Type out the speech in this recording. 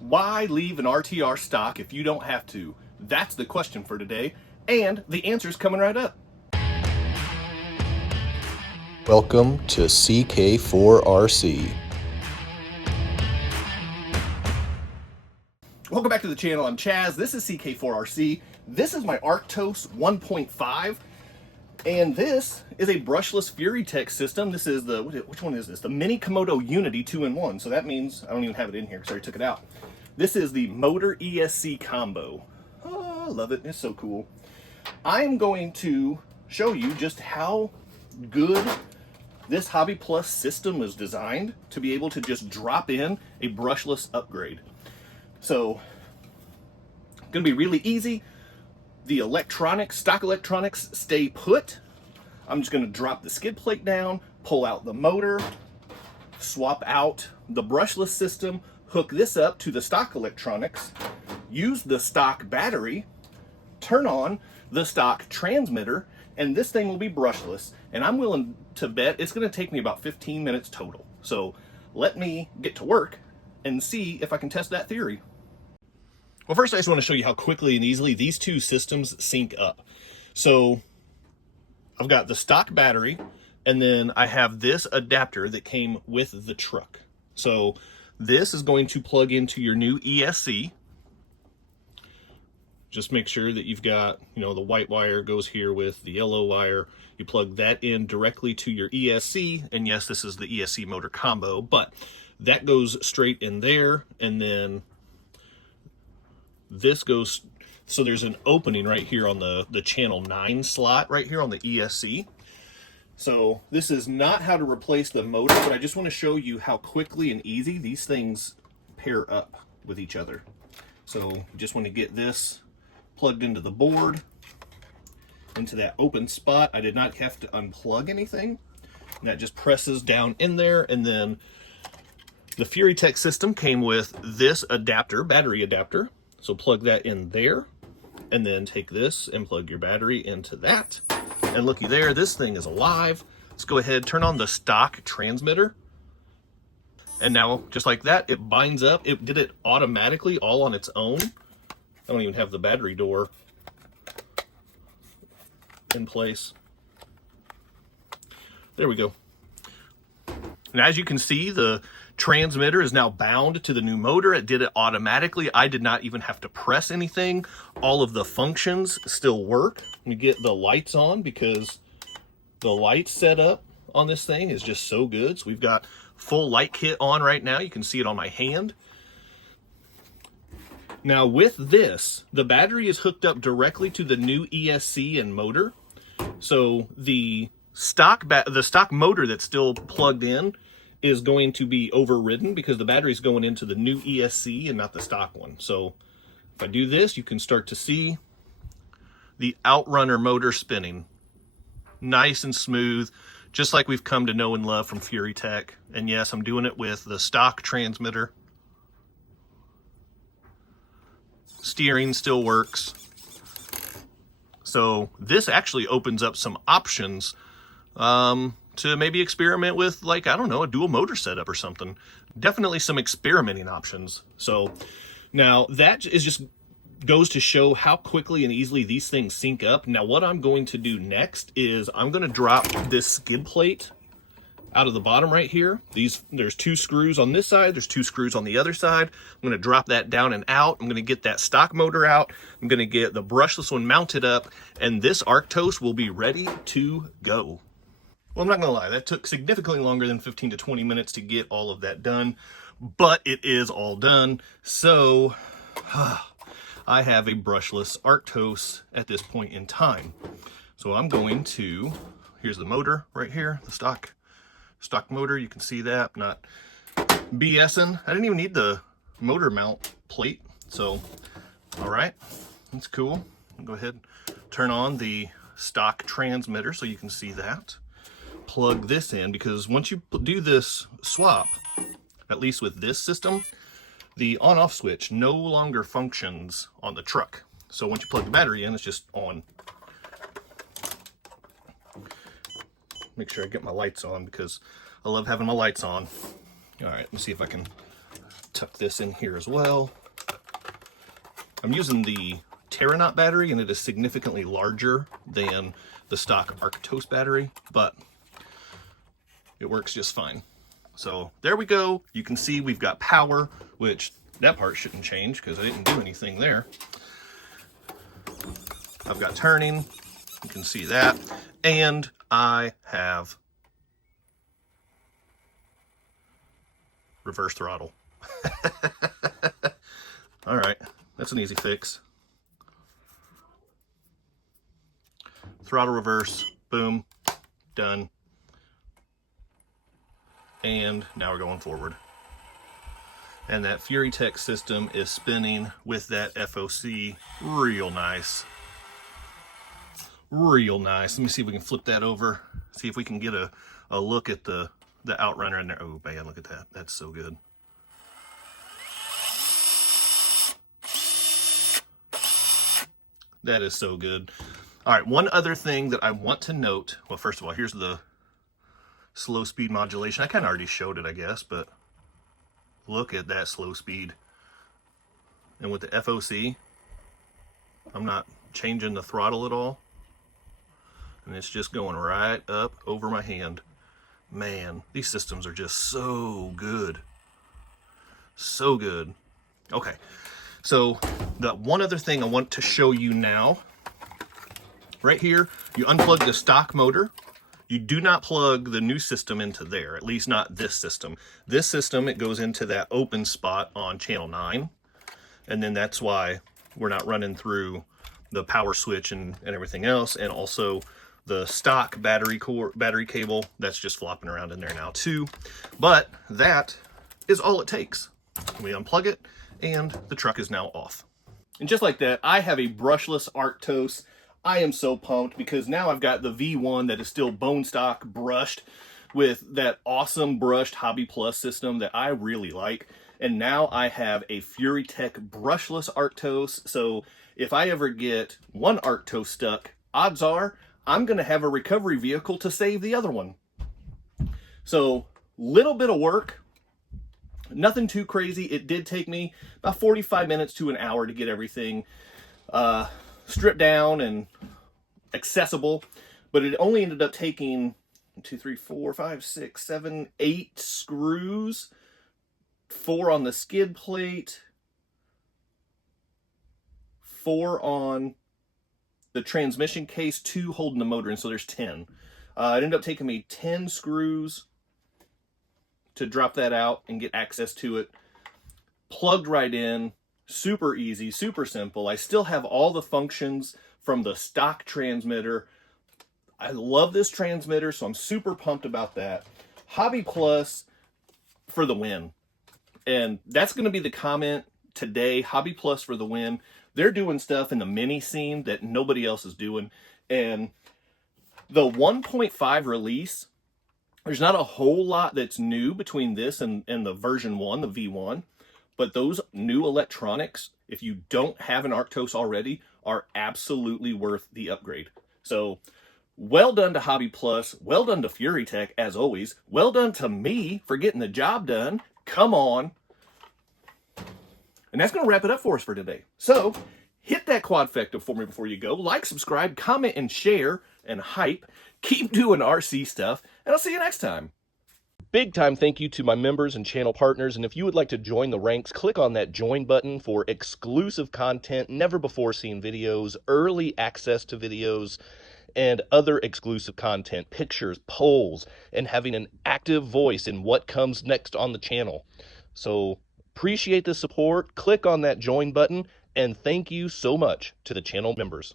Why leave an RTR stock if you don't have to? That's the question for today, and the answer's coming right up. Welcome to CK4RC. Welcome back to the channel. I'm Chaz. This is CK4RC. This is my Arktos 1.5, and this is a brushless Furitek system. This is the, which one is this? The Mini Komodo Unity 2-in-1. So that means, I don't even have it in here because I already took it out. This is the motor ESC combo. Oh, I love it. It's so cool. I am going to show you just how good this Hobby Plus system is designed to be able to just drop in a brushless upgrade. So, gonna be really easy. The stock electronics stay put. I'm just gonna drop the skid plate down, pull out the motor, swap out the brushless system, hook this up to the stock electronics, use the stock battery, turn on the stock transmitter, and this thing will be brushless. And I'm willing to bet it's gonna take me about 15 minutes total. So let me get to work and see if I can test that theory. Well, first I just want to show you how quickly and easily these two systems sync up. So I've got the stock battery, and then I have this adapter that came with the truck. So this is going to plug into your new ESC. Just make sure that you've got, the white wire goes here with the yellow wire. You plug that in directly to your ESC, and yes, this is the ESC motor combo, but that goes straight in there, and then this goes, so there's an opening right here on the channel 9 slot right here on the ESC. So this is not how to replace the motor, but I just want to show you how quickly and easy these things pair up with each other. So you just want to get this plugged into the board, into that open spot. I did not have to unplug anything. And that just presses down in there, and then the Furitek system came with this adapter, battery adapter. So plug that in there, and then take this and plug your battery into that. And looky there, this thing is alive. Let's go ahead, turn on the stock transmitter. And now, just like that, it binds up. It did it automatically all on its own. I don't even have the battery door in place. There we go. And as you can see, the transmitter is now bound to the new motor. It did it automatically. I did not even have to press anything. All of the functions still work. Let me get the lights on, because the light setup on this thing is just so good. So we've got full light kit on right now. You can see it on my hand. Now with this, the battery is hooked up directly to the new ESC and motor. So the stock motor that's still plugged in is going to be overridden because the battery is going into the new ESC and not the stock one. So if I do this, you can start to see the Outrunner motor spinning. Nice and smooth, just like we've come to know and love from Furitek. And yes, I'm doing it with the stock transmitter. Steering still works. So this actually opens up some options to maybe experiment with, like, I don't know, a dual motor setup or something. Definitely some experimenting options. So now that is just goes to show how quickly and easily these things sync up. Now what I'm going to do next is I'm going to drop this skid plate out of the bottom right here. There's 2 screws on this side, there's 2 screws on the other side. I'm going to drop that down and out. I'm going to get that stock motor out. I'm going to get the brushless one mounted up, and this Arktos will be ready to go. Well, I'm not gonna lie, that took significantly longer than 15 to 20 minutes to get all of that done, but it is all done. So I have a brushless Arktos at this point in time. So I'm going to, here's the motor right here, the stock motor. You can see that, I'm not BSing. I didn't even need the motor mount plate. So, all right, that's cool. I'll go ahead and turn on the stock transmitter so you can see that. Plug this in, because once you do this swap, at least with this system, the on-off switch no longer functions on the truck. So once you plug the battery in, it's just on. Make sure I get my lights on, because I love having my lights on. All right, let's see if I can tuck this in here as well. I'm using the Terranaut battery, and it is significantly larger than the stock Arktos battery, but it works just fine. So there we go. You can see we've got power, which that part shouldn't change because I didn't do anything there. I've got turning, you can see that, and I have reverse throttle. All right, that's an easy fix. Throttle reverse, boom, done. And now we're going forward. And that Furitek system is spinning with that FOC real nice. Real nice. Let me see if we can flip that over. See if we can get a look at the outrunner in there. Oh man, look at that. That's so good. That is so good. All right, one other thing that I want to note. Well, first of all, here's the slow speed modulation. I kind of already showed it, I guess, but look at that slow speed. And with the FOC, I'm not changing the throttle at all. And it's just going right up over my hand. Man, these systems are just so good. So good. Okay, so the one other thing I want to show you now. Right here, you unplug the stock motor. You do not plug the new system into there, at least not this system. This system, it goes into that open spot on channel 9. And then that's why we're not running through the power switch and everything else. And also the stock battery cable, that's just flopping around in there now too. But that is all it takes. We unplug it and the truck is now off. And just like that, I have a brushless Arktos. I am so pumped because now I've got the V1 that is still bone stock brushed with that awesome brushed Hobby Plus system that I really like. And now I have a Furitek brushless Arktos. So if I ever get one Arktos stuck, odds are I'm going to have a recovery vehicle to save the other one. So little bit of work, nothing too crazy. It did take me about 45 minutes to an hour to get everything stripped down and accessible, but it only ended up taking 2, 3, 4, 5, 6, 7, 8 screws, 4 on the skid plate, 4 on the transmission case, 2 holding the motor in, so there's 10. It ended up taking me 10 screws to drop that out and get access to it. Plugged right in. Super easy, super simple. I still have all the functions from the stock transmitter. I love this transmitter, so I'm super pumped about that. Hobby Plus for the win. And that's going to be the comment today. Hobby Plus for the win. They're doing stuff in the mini scene that nobody else is doing. And the 1.5 release, there's not a whole lot that's new between this and the version 1, the V1. But those new electronics, if you don't have an Arktos already, are absolutely worth the upgrade. So, well done to Hobby Plus. Well done to Furitek, as always. Well done to me for getting the job done. Come on. And that's going to wrap it up for us for today. So, hit that quadfecta for me before you go. Like, subscribe, comment, and share, and hype. Keep doing RC stuff, and I'll see you next time. Big time thank you to my members and channel partners, and if you would like to join the ranks, click on that join button for exclusive content, never before seen videos, early access to videos, and other exclusive content, pictures, polls, and having an active voice in what comes next on the channel. So appreciate the support, click on that join button, and thank you so much to the channel members.